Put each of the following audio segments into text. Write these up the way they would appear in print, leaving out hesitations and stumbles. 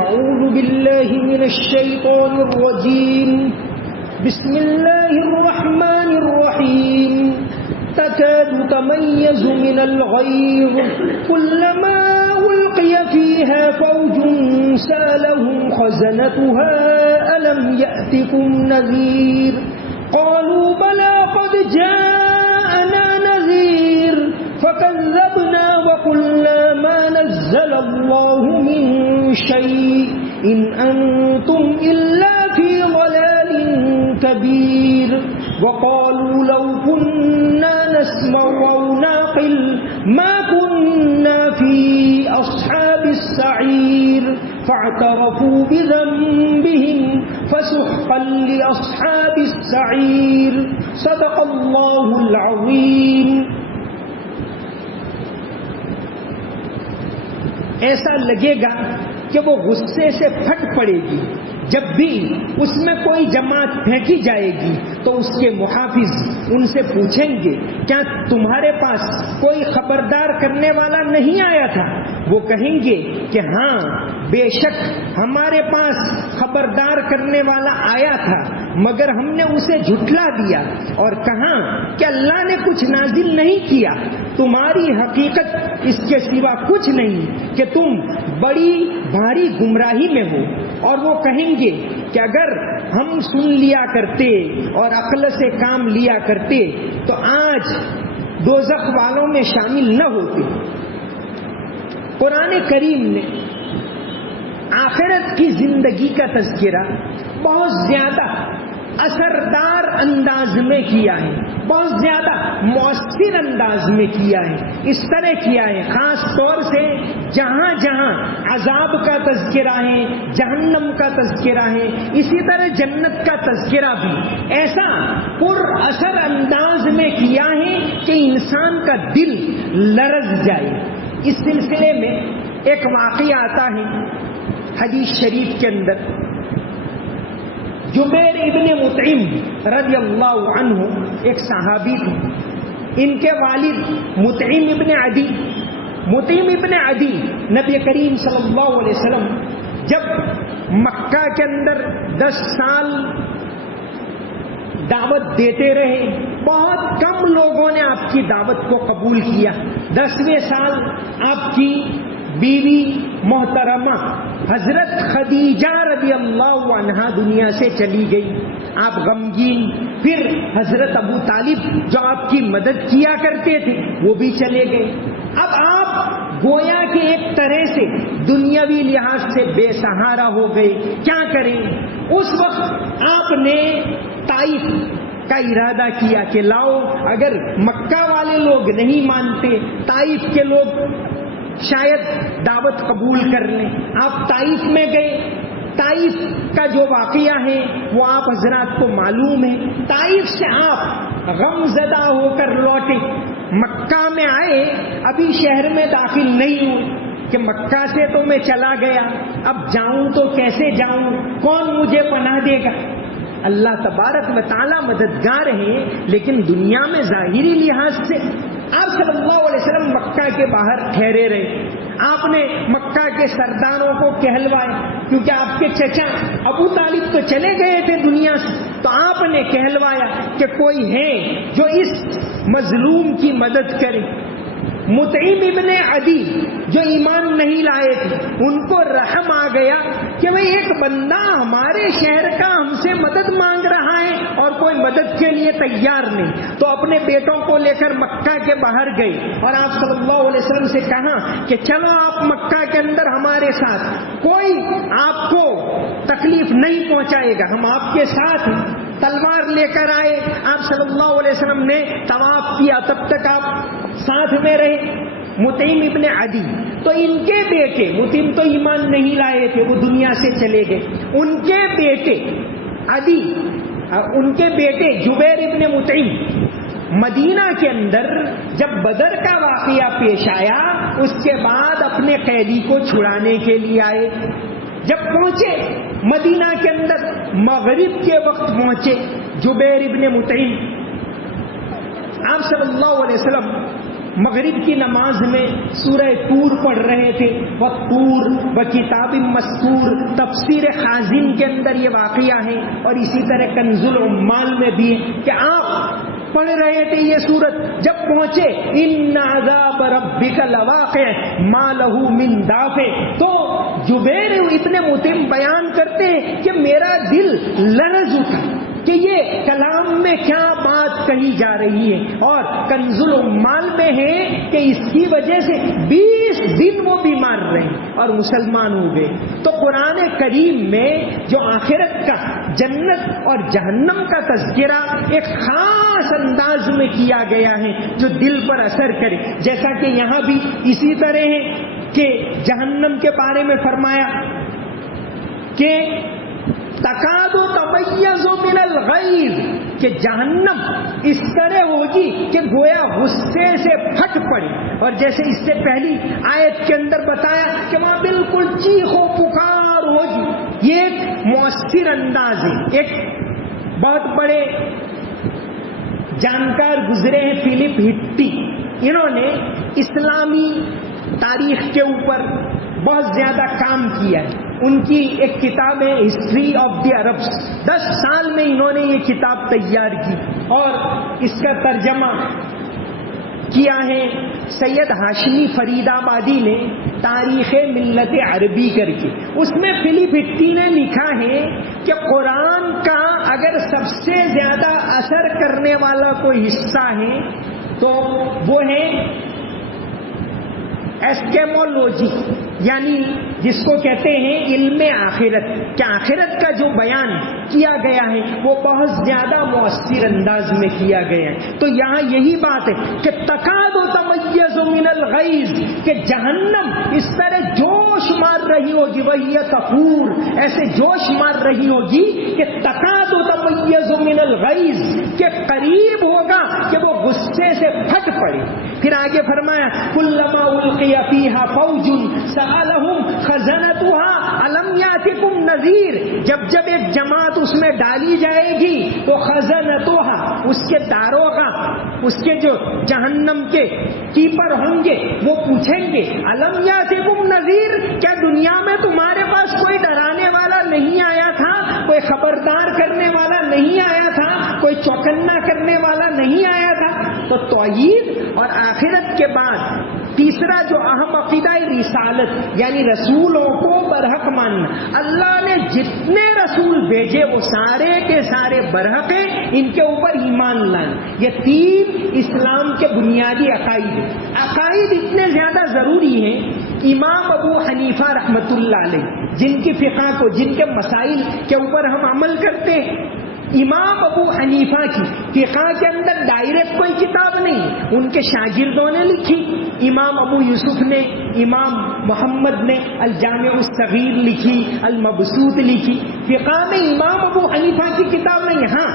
اعوذ باللہ من الشیطان الرجیم بسم اللہ الرحمن الرحیم تكاد تميز من الغيظ كلما ألقي فيها فوج سألهم خزنتها ألم يأتكم نذير قالوا بلى قد جاءنا نذير فكذبنا وقلنا ما نزل الله من شيء إن أنتم إلا في ضلال كبير وقالوا لو كنا نسمع أو نعقل ما كنا في أصحاب السعير فاعترفوا بذنبهم فسحقا لأصحاب السعير صدق الله العظيم. ایسا لگے گا کہ وہ غصے سے پھٹ پڑے گی جب بھی اس میں کوئی جماعت پھینکی جائے گی تو اس کے محافظ ان سے پوچھیں گے کیا تمہارے پاس کوئی خبردار کرنے والا نہیں آیا تھا؟ وہ کہیں گے کہ ہاں بے شک ہمارے پاس خبردار کرنے والا آیا تھا مگر ہم نے اسے جھٹلا دیا اور کہا کہ اللہ نے کچھ نازل نہیں کیا. تمہاری حقیقت اس کے سوا کچھ نہیں کہ تم بڑی بھاری گمراہی میں ہو. اور وہ کہیں گے کہ اگر ہم سن لیا کرتے اور عقل سے کام لیا کرتے تو آج دوزخ والوں میں شامل نہ ہوتے. قرآن کریم نے آخرت کی زندگی کا تذکرہ بہت زیادہ اثردار انداز میں کیا ہے, بہت زیادہ مؤثر انداز میں کیا ہے. اس طرح کیا ہے خاص طور سے جہاں جہاں عذاب کا تذکرہ ہے, جہنم کا تذکرہ ہے, اسی طرح جنت کا تذکرہ بھی ایسا پر اثر انداز میں کیا ہے کہ انسان کا دل لرز جائے. اس سلسلے میں ایک واقعہ آتا ہے حدیث شریف کے اندر. جبیر ابن مطعم رضی اللہ عنہ ایک صحابی تھے. ان کے والد مطعم ابن عدی نبی کریم صلی اللہ علیہ وسلم جب مکہ کے اندر 10 سال دعوت دیتے رہے, بہت کم لوگوں نے آپ کی دعوت کو قبول کیا. 10ویں سال آپ کی بیوی محترمہ حضرت خدیجہ رضی اللہ عنہا دنیا سے چلی گئی. آپ غمگین. پھر حضرت ابو طالب جو آپ کی مدد کیا کرتے تھے وہ بھی چلے گئے. اب آپ گویا کہ ایک طرح سے دنیاوی لحاظ سے بے سہارا ہو گئے. کیا کریں؟ اس وقت آپ نے طائف کا ارادہ کیا کہ لاؤ, اگر مکہ والے لوگ نہیں مانتے طائف کے لوگ شاید دعوت قبول کر لیں. آپ طائف میں گئے. طائف کا جو واقعہ ہے وہ آپ حضرات کو معلوم ہے. طائف سے آپ غم زدہ ہو کر لوٹے, مکہ میں آئے. ابھی شہر میں داخل نہیں ہوں کہ مکہ سے تو میں چلا گیا, اب جاؤں تو کیسے جاؤں, کون مجھے پناہ دے گا؟ اللہ تبارک و تعالی مددگار ہیں, لیکن دنیا میں ظاہری لحاظ سے آپ صلی اللہ علیہ وسلم مکہ کے باہر ٹھہرے رہے. آپ نے مکہ کے سرداروں کو کہلوائے, کیونکہ آپ کے چچا ابو طالب تو چلے گئے تھے دنیا سے, تو آپ نے کہلوایا کہ کوئی ہے جو اس مظلوم کی مدد کرے. مطعم ابن عدی جو ایمان نہیں لائے تھے ان کو رحم آ گیا کہ بھئی ایک بندہ ہمارے شہر کا ہم سے مدد مانگ رہا ہے اور کوئی مدد کے لیے تیار نہیں. تو اپنے بیٹوں کو لے کر مکہ کے باہر گئے اور آپ صلی اللہ علیہ وسلم سے کہا کہ چلو آپ مکہ کے اندر ہمارے ساتھ, کوئی آپ کو تکلیف نہیں پہنچائے گا, ہم آپ کے ساتھ ہیں. تلوار لے کر آئے. آپ صلی اللہ علیہ وسلم نے طواف کیا, تب تک آپ ساتھ میں رہے. مطعم ابن عدی تو ان کے بیٹے, مطعم تو ایمان نہیں لائے تھے, وہ دنیا سے چلے گئے. ان کے بیٹے عدی, ان کے بیٹے جبیر ابن مطعم مدینہ کے اندر جب بدر کا واقعہ پیش آیا اس کے بعد اپنے قیدی کو چھڑانے کے لیے آئے. جب پہنچے مدینہ کے اندر مغرب کے وقت پہنچے جبیر ابن مطعم, آپ صلی اللہ علیہ وسلم مغرب کی نماز میں سورہ طور پڑھ رہے تھے، وَالطُّورِ وَكِتَابٍ مَّسْطُورٍ، تفسیر خازن کے اندر یہ واقعہ ہے، اور اسی طرح کنز العمال میں بھی ہے کہ آپ پڑھ رہے تھے یہ سورت، جب پہنچے ان عذاب ربک لواقع ما لہ من دافع، تو جبیر اتنے متم بیان کرتے ہیں کہ میرا دل لرز اٹھا کہ یہ کلام میں کیا بات کہی جا رہی ہے، اور کنز العمال میں ہے کہ اس کی وجہ سے 20 دن وہ بیمار رہے اور مسلمان ہو گئے۔ تو قرآن کریم میں جو آخرت کا، جنت اور جہنم کا تذکرہ ایک خاص انداز میں کیا گیا ہے جو دل پر اثر کرے، جیسا کہ یہاں بھی اسی طرح ہے کہ جہنم کے بارے میں فرمایا کہ تکاد تمیز من الغیظ، کہ جہنم اس طرح ہوگی کہ گویا غصے سے پھٹ پڑی، اور جیسے اس سے پہلی آیت کے اندر بتایا کہ وہاں بالکل چیخ و پکار ہوگی۔ یہ ایک مؤثر انداز ہے۔ ایک بہت بڑے جانکار گزرے ہیں فلپ ہٹی، انہوں نے اسلامی تاریخ کے اوپر بہت زیادہ کام کیا ہے۔ ان کی ایک کتاب ہے ہسٹری آف دی عربس، 10 سال میں انہوں نے یہ کتاب تیار کی، اور اس کا ترجمہ کیا ہے سید ہاشمی فرید آبادی نے تاریخ ملت عربی کر کے۔ اس میں فلپ ہٹی نے لکھا ہے کہ قرآن کا اگر سب سے زیادہ اثر کرنے والا کوئی حصہ ہے تو وہ ہے ایسکیمولوجی، یعنی جس کو کہتے ہیں علم آخرت، کہ آخرت کا جو بیان کیا گیا ہے وہ بہت زیادہ مؤثر انداز میں کیا گیا ہے۔ تو یہاں یہی بات ہے کہ تکاد تمیز من الغیظ، کہ جہنم اس طرح جوش مار رہی ہوگی، وہی تفور، ایسے جوش مار رہی ہوگی کہ تکاد تمیز من الغیظ، کہ قریب ہوگا کہ وہ غصے سے پھٹ پڑے۔ پھر آگے فرمایا کلما القی فیہا فوج سألہم خزنتها الم یاتکم نذیر، جب جب ایک جماعت اس میں ڈالی جائے گی تو خزنتها، اس کے داروغہ، اس کے جو جہنم کے کیپر ہوں گے وہ پوچھیں گے الم یاتکم نذیر، کیا دنیا میں تمہارے پاس کوئی ڈرانے والا نہیں آیا تھا، کوئی خبردار کرنے والا نہیں آیا تھا، کوئی چوکنا کرنے والا نہیں آیا تھا؟ تو توحید اور آخرت کے بعد تیسرا جو اہم عقیدہ رسالت، یعنی رسولوں کو برحق ماننا۔ اللہ نے جتنے رسول بھیجے وہ سارے کے سارے برحق ہیں، ان کے اوپر ایمان لانا۔ یہ 3 اسلام کے بنیادی عقائد ہیں۔ عقائد اتنے زیادہ ضروری ہیں، امام ابو حنیفہ رحمۃ اللہ علیہ جن کی فقہ کو، جن کے مسائل کے اوپر ہم عمل کرتے ہیں، امام ابو حنیفہ کی فقہ کے اندر ڈائریکٹ کوئی کتاب نہیں، ان کے شاگردوں نے لکھی، امام ابو یوسف نے، امام محمد نے الجامع الصغیر لکھی، المبسوط لکھی۔ فقہ میں امام ابو حنیفہ کی کتاب نہیں، ہاں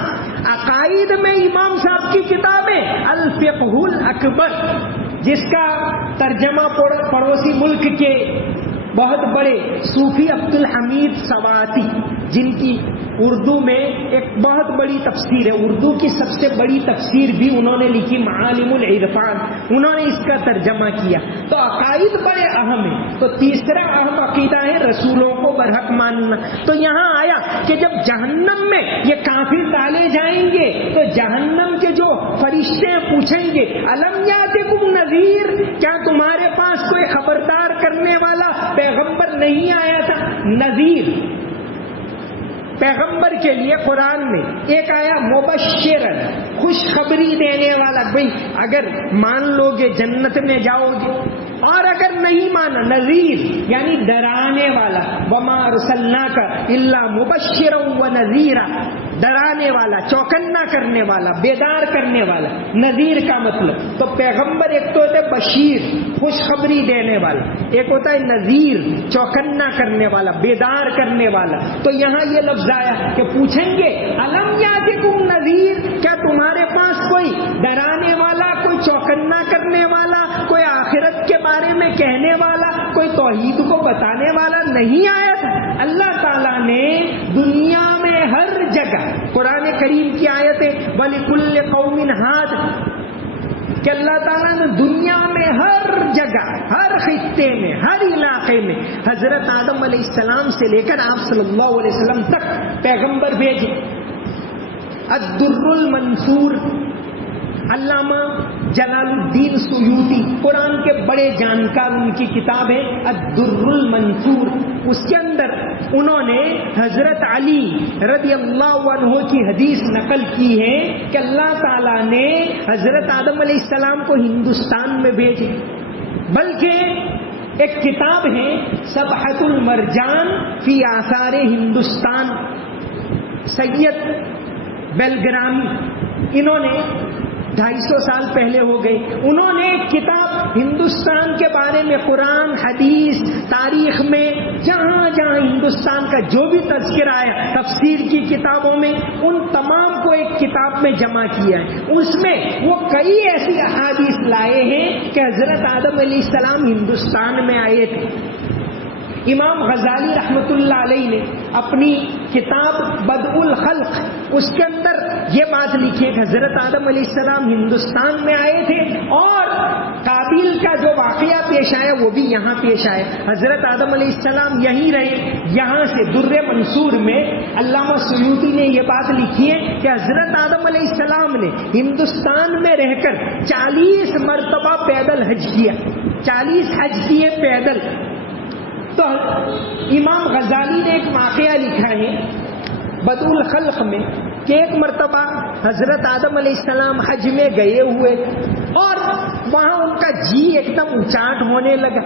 عقائد میں امام صاحب کی کتاب ہے الفقہ الاکبر، جس کا ترجمہ پڑوسی ملک کے بہت بڑے صوفی عبدالحمید سواتی، جن کی اردو میں ایک بہت بڑی تفسیر ہے، اردو کی سب سے بڑی تفسیر بھی انہوں نے لکھی معالم العرفان، انہوں نے اس کا ترجمہ کیا۔ تو عقائد بڑے اہم ہیں۔ تو تیسرا اہم عقیدہ ہے رسولوں کو برحق ماننا۔ تو یہاں آیا کہ جب جہنم میں یہ کافر ڈالے جائیں گے تو جہنم کے جو فرشتے پوچھیں گے الم یاتکم نذیر، کیا تمہارے پاس کوئی خبردار کرنے والا پیغمبر نہیں آیا تھا؟ نذیر پیغمبر کے لیے قرآن میں ایک آیا مبشرن، خوشخبری دینے والا، بھئی اگر مان لو گے جنت میں جاؤ گے، اور اگر نہیں مانا نذیر یعنی ڈرانے والا، وما ارسلناک الا مبشرا ونذیرا، ڈرانے والا، چوکنا کرنے والا، بیدار کرنے والا، نذیر کا مطلب۔ تو پیغمبر ایک تو ہوتا ہے بشیر، خوشخبری دینے والا، ایک ہوتا ہے نذیر، چوکنا کرنے والا، بیدار کرنے والا۔ تو یہاں یہ لفظ آیا کہ پوچھیں گے الم یاتکم نذیر، کیا تمہارے پاس کوئی ڈرانے والا، کوئی چوکنا کرنے والا، کوئی آخرت کے بارے میں کہنے والا، کوئی توحید کو بتانے والا نہیں آیا تھا؟ اللہ تعالیٰ نے دنیا میں ہر جگہ قرآن کریم کی آیتیں وَلِكُلِّ قَوْمٍ هَادٍ کہ اللہ تعالیٰ نے دنیا میں ہر جگہ، ہر خطے میں، ہر علاقے میں حضرت آدم علیہ السلام سے لے کر آپ صلی اللہ علیہ وسلم تک پیغمبر بھیجے۔ الدر المنصور، علامہ جلال الدین سیوطی، قرآن کے بڑے جانکار، ان کی کتاب ہے الدر المنصور۔ اس کے اندر انہوں نے حضرت علی رضی اللہ عنہ کی حدیث نقل کی ہے کہ اللہ تعالیٰ نے حضرت آدم علیہ السلام کو ہندوستان میں بھیجے، بلکہ ایک کتاب ہے سبحۃ المرجان فی آثار ہندوستان، سید بیلگرامی، انہوں نے 250 سال پہلے ہو گئے، انہوں نے ایک کتاب ہندوستان کے بارے میں، قرآن، حدیث، تاریخ میں جہاں جہاں ہندوستان کا جو بھی تذکرہ آیا تفسیر کی کتابوں میں، ان تمام کو ایک کتاب میں جمع کیا ہے۔ اس میں وہ کئی ایسی احادیث لائے ہیں کہ حضرت آدم علیہ السلام ہندوستان میں آئے تھے۔ امام غزالی رحمۃ اللہ علیہ نے اپنی کتاب بدء الخلق، اس کے اندر یہ بات لکھی ہے کہ حضرت آدم علیہ السلام ہندوستان میں آئے تھے اور قابیل کا جو واقعہ پیش آیا وہ بھی یہاں پیش آیا۔ حضرت آدم علیہ السلام یہیں رہے۔ یہاں سے در منصور میں علامہ سیوطی نے یہ بات لکھی ہے کہ حضرت آدم علیہ السلام نے ہندوستان میں رہ کر 40 مرتبہ پیدل حج کیا، 40 حج کیے پیدل۔ تو امام غزالی نے ایک واقعہ لکھا ہے بدء الخلق میں کہ ایک مرتبہ حضرت آدم علیہ السلام حج میں گئے ہوئے اور وہاں ان کا جی ایک دم اچاٹ ہونے لگا،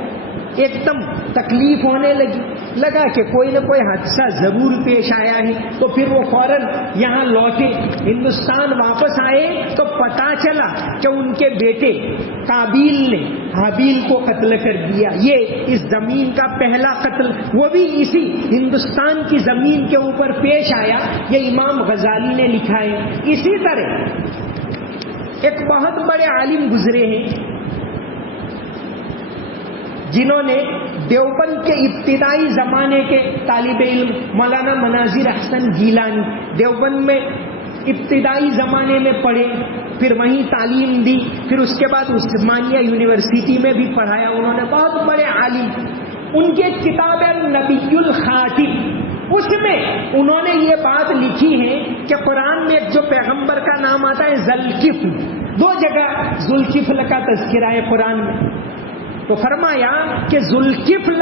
ایک دم تکلیف ہونے لگا کہ کوئی نہ کوئی حادثہ ضرور پیش آیا ہے۔ تو پھر وہ فوراً یہاں لوٹے، ہندوستان واپس آئے تو پتہ چلا کہ ان کے بیٹے قابیل نے حابیل کو قتل کر دیا۔ یہ اس زمین کا پہلا قتل، وہ بھی اسی ہندوستان کی زمین کے اوپر پیش آیا، یہ امام غزالی نے لکھا ہے۔ اسی طرح ایک بہت بڑے عالم گزرے ہیں جنہوں نے دیوبند کے ابتدائی زمانے کے طالب علم مولانا مناظر احسن گیلانی، دیوبند میں ابتدائی زمانے میں پڑھے، پھر وہیں تعلیم دی، پھر اس کے بعد عثمانیہ یونیورسٹی میں بھی پڑھایا، انہوں نے بہت بڑے عالم۔ ان کی ایک کتاب ہے نبی الخاتم، اس میں انہوں نے یہ بات لکھی ہے کہ قرآن میں ایک جو پیغمبر کا نام آتا ہے ذوالکفل، 2 جگہ ذوالکفل کا تذکرہ ہے قرآن میں، تو فرمایا کہ ذوالکفل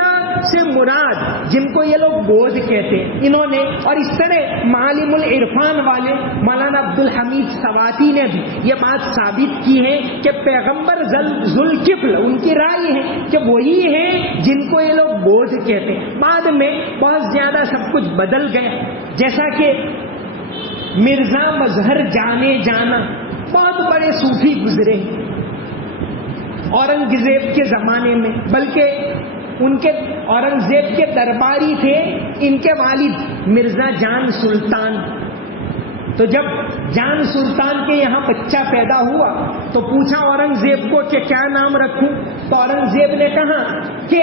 سے مراد جن کو یہ لوگ بودھ کہتے ہیں انہوں نے، اور اس طرح معالم العرفان والے مولانا عبدالحمید سواتی نے بھی یہ بات ثابت کی ہے کہ پیغمبر ذوالکفل ان کی رائے ہے کہ وہی ہیں جن کو یہ لوگ بودھ کہتے ہیں۔ بعد میں بہت زیادہ سب کچھ بدل گیا، جیسا کہ مرزا مظہر جانے جانا بہت بڑے صوفی گزرے اورنگزیب کے زمانے میں، بلکہ ان کے اورنگزیب کے درباری تھے ان کے والد مرزا جان سلطان۔ تو جب جان سلطان کے یہاں بچہ پیدا ہوا تو پوچھا اورنگزیب کو کہ کیا نام رکھوں، تو اورنگزیب نے کہا کہ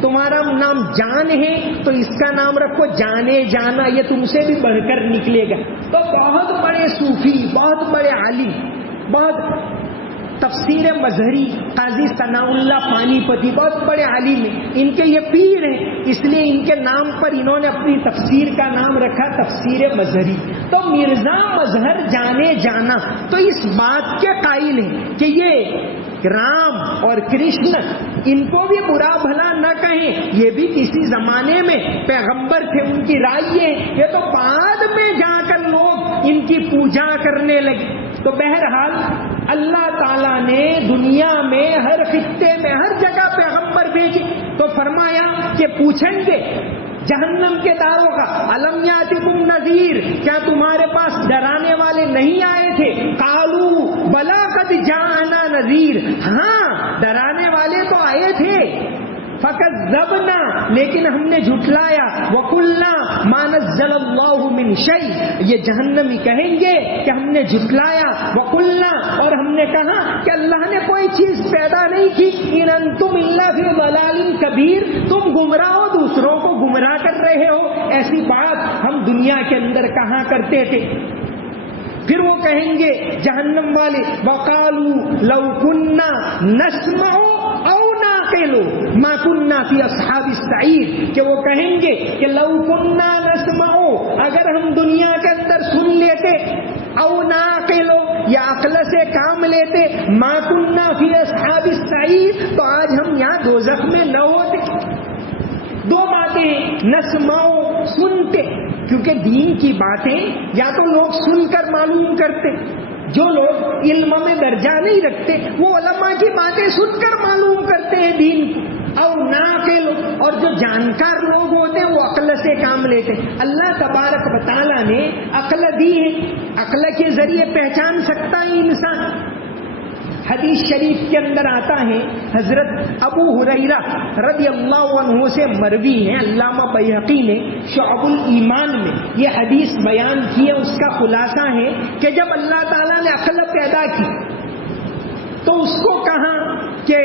تمہارا نام جان ہے تو اس کا نام رکھو جانے جانا، یہ تم سے بھی بڑھ کر نکلے گا۔ تو بہت بڑے صوفی، بہت بڑے عالم، بہت تفسیر مظہری قاضی ثناء اللہ پانی پتی بہت بڑے عالم ہیں، ان کے یہ پیر ہیں، اس لیے ان کے نام پر انہوں نے اپنی تفسیر کا نام رکھا تفسیر مظہری۔ تو مرزا مظہر جانے جانا تو اس بات کے قائل ہیں کہ یہ رام اور کرشن ان کو بھی برا بھلا نہ کہیں، یہ بھی کسی زمانے میں پیغمبر تھے، ان کی رائے یہ تو بعد میں جا کر لوگ ان کی پوجا کرنے لگے۔ تو بہرحال اللہ تعالیٰ نے دنیا میں ہر خطے میں ہر جگہ پیغمبر بھیجے، تو فرمایا کہ پوچھیں گے جہنم کے داروں کا الم یاتکم نذیر، کیا تمہارے پاس ڈرانے والے نہیں آئے تھے؟ قالوا بلا قد جاءنا نذیر، ہاں ڈرانے والے تو آئے تھے، فکذبنا لیکن ہم نے جھٹلایا، وقلنا ما نزل اللہ من شیء، یہ جہنمی کہیں گے کہ ہم نے جھٹلایا، وقلنا اور ہم نے کہا کہ اللہ نے کوئی چیز پیدا نہیں کی، ان انتم الا فی ضلال کبیر، تم گمراہ ہو، دوسروں کو گمراہ کر رہے ہو، ایسی بات ہم دنیا کے اندر کہاں کرتے تھے۔ پھر وہ کہیں گے جہنم والے وقالوا لو كنا نسمع او نعقل ما كنا في اصحاب السعیر، کہ وہ کہیں گے کہ لو كنا نسمع، اگر ہم دنیا کے اندر سن لیتے، او نعقل یا عقل سے کام لیتے، ما كنا في اصحاب السعیر، تو آج ہم یہاں دوزخ میں نہ ہوتے۔ دو باتیں، نسمعو سنتے، کیونکہ دین کی باتیں یا تو لوگ سن کر معلوم کرتے، جو لوگ علم میں درجہ نہیں رکھتے وہ علماء کی باتیں سن کر معلوم کرتے ہیں دین کو، اور ناقل، اور جو جانکار لوگ ہوتے ہیں وہ عقل سے کام لیتے ہیں۔ اللہ تبارک و تعالیٰ نے عقل دی ہے، عقل کے ذریعے پہچان سکتا ہے انسان۔ حدیث شریف کے اندر آتا ہے، حضرت ابو ہریرہ رضی اللہ عنہ سے مروی ہے، علامہ بیہقی نے شعب الایمان میں یہ حدیث بیان کی ہے۔ اس کا خلاصہ ہے کہ جب اللہ تعالیٰ نے عقل پیدا کی تو اس کو کہا کہ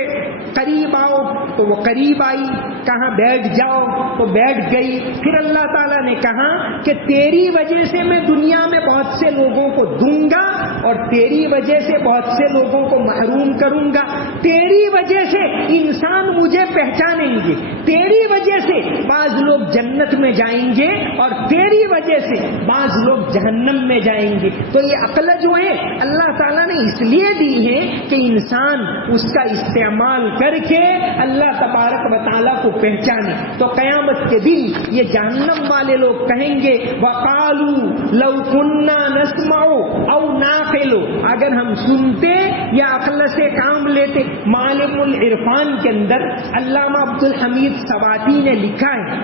قریب آؤ تو وہ قریب آئی، کہاں بیٹھ جاؤ تو بیٹھ گئی۔ پھر اللہ تعالیٰ نے کہا کہ تیری وجہ سے میں دنیا میں بہت سے لوگوں کو دوں گا اور تیری وجہ سے بہت سے لوگوں کو محروم کروں گا، تیری وجہ سے انسان مجھے پہچانیں گے، تیری وجہ سے بعض لوگ جنت میں جائیں گے اور تیری وجہ سے بعض لوگ جہنم میں جائیں گے۔ تو یہ عقل جو ہے اللہ تعالیٰ نے اس لیے دی ہے کہ انسان اس کا استعمال کر کے اللہ تبارک و تعالیٰ کو پہچانے۔ تو قیامت کے دن یہ جہنم والے لوگ کہیں گے وَقَالُوا لَوْ كُنَّا نَسْمَعُ أَوْ نَعْقِلُ، اگر ہم سنتے یا عقل سے کام لیتے۔ معالم العرفان کے اندر علامہ عبد الحمید سواتی نے لکھا ہے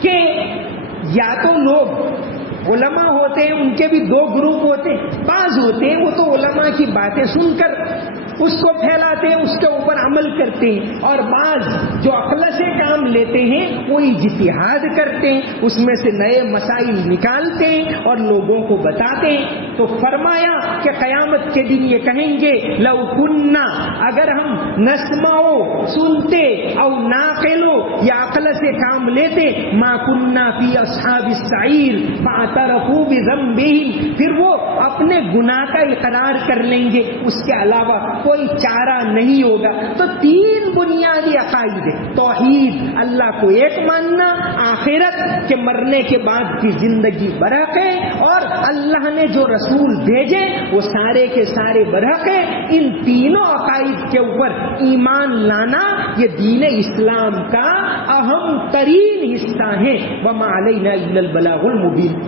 کہ یا تو لوگ علماء ہوتے ہیں، ان کے بھی دو گروپ ہوتے ہیں، بعض ہوتے ہیں وہ تو علماء کی باتیں سن کر اس کو پھیلاتے ہیں، اس کے اوپر عمل کرتے ہیں، اور بعض جو عقل سے کام لیتے ہیں وہ اجتہاد کرتے ہیں، اس میں سے نئے مسائل نکالتے ہیں اور لوگوں کو بتاتے ہیں۔ تو فرمایا کہ قیامت کے دن یہ کہیں گے لو کننا، اگر ہم نسمعو سنتے، او ناقلو یا عقل سے کام لیتے، ما کننا فی اصحاب السعیر فاعترفوا بذنبہم، پھر وہ اپنے گناہ کا اقرار کر لیں گے، اس کے علاوہ کوئی چارہ نہیں ہوگا۔ تو تین بنیادی عقائد ہے، توحید، اللہ کو ایک ماننا، آخرت کے مرنے کے بعد کی زندگی برحق ہے، اور اللہ نے جو رسول بھیجے وہ سارے کے سارے برحق ہے۔ ان تینوں عقائد کے اوپر ایمان لانا یہ دین اسلام کا اہم ترین حصہ ہے۔ وما علینا الا البلاغ المبین۔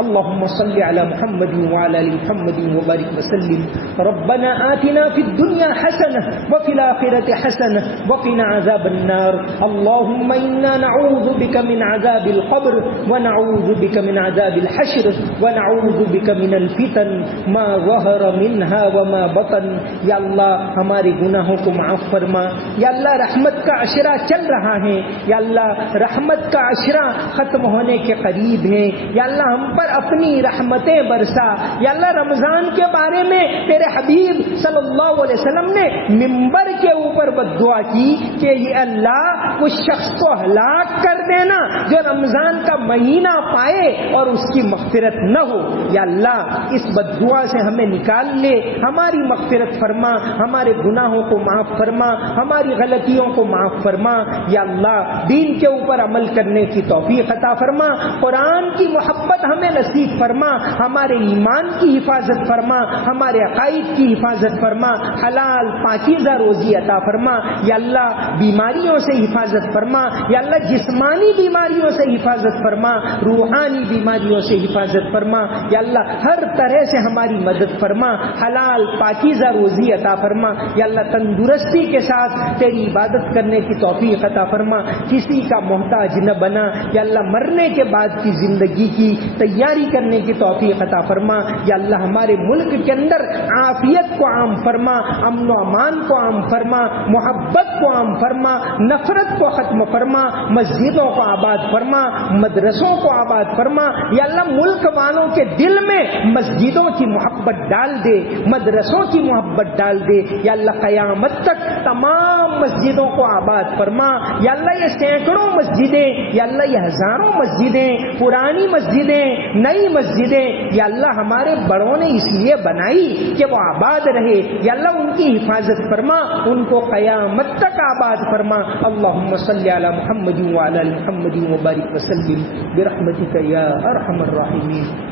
اللهم صل على محمد وعلى ال محمد وبارك وسلم۔ ربنا آتنا في الدنيا حسنة وفي الآخرة حسنة وقنا عذاب النار۔ اللهم إنا نعوذ بك من عذاب القبر ونعوذ بك من عذاب الحشر ونعوذ بك من الفتن ما ظهر منها وما بطن۔ یا اللہ ہمارے گناہوں کو معاف فرما، یا اللہ رحمت کا عشرہ چل رہا ہے، یا اللہ رحمت کا عشرہ ختم ہونے کے قریب ہے، یا اللہ ہم پر اپنی رحمتیں برسا۔ یا اللہ رمضان کے بارے میں تیرے حبیب صلی اللہ علیہ وسلم نے منبر کے اوپر بددعا کی کہ یہ اللہ اس شخص کو ہلاک کر دینا جو رمضان کا مہینہ پائے اور اس کی مغفرت نہ ہو۔ یا اللہ اس بددعا سے ہمیں نکال لے، ہماری مغفرت فرما، ہمارے گناہوں کو معاف فرما، ہماری غلطیوں کو معاف فرما۔ یا اللہ دین کے اوپر عمل کرنے کی توفیق عطا فرما، قرآن کی محبت ہمیں نصیب فرما، ہمارے ایمان کی حفاظت فرما، ہمارے عقائد کی حفاظت فرما، حلال پاکیزہ روزی عطا فرما۔ یا اللہ بیماریوں سے حفاظت فرما، یا اللہ جسمانی بیماریوں سے حفاظت فرما، روحانی بیماریوں سے حفاظت فرما۔ یا اللہ ہر طرح سے ہماری مدد فرما، حلال پاکیزہ روزی عطا فرما۔ یا اللہ تندرستی کے ساتھ تیری عبادت کرنے کی توفیق عطا فرما، کسی کا محتاج نہ بنا۔ یا اللہ مرنے کے بعد کی زندگی کی تیاری کرنے کی توفیق عطا فرما۔ یا اللہ ہمارے ملک کے اندر عافیت کو عام فرما، امن و امان کو عام فرما، محبت کو عام فرما، نفرت کو ختم فرما، مسجدوں کو آباد فرما، مدرسوں کو آباد فرما۔ یا اللہ ملک والوں کے دل میں مسجدوں کی محبت ڈال دے، مدرسوں کی محبت ڈال دے۔ یا اللہ قیامت تک تمام مسجدوں کو آباد فرما. یا اللہ یہ سینکڑوں مسجدیں، یا اللہ یہ ہزاروں مسجدیں، پرانی مسجدیں، نئی مسجدیں، یا اللہ ہمارے بڑوں نے اس لیے بنائی کہ وہ آباد رہے. یا اللہ ان کی حفاظت فرما، ان کو قیامت تک آباد فرما. اللہم صلی علی محمد وعلی محمد وبارک وسلم برحمتک یا ارحم الراحمین.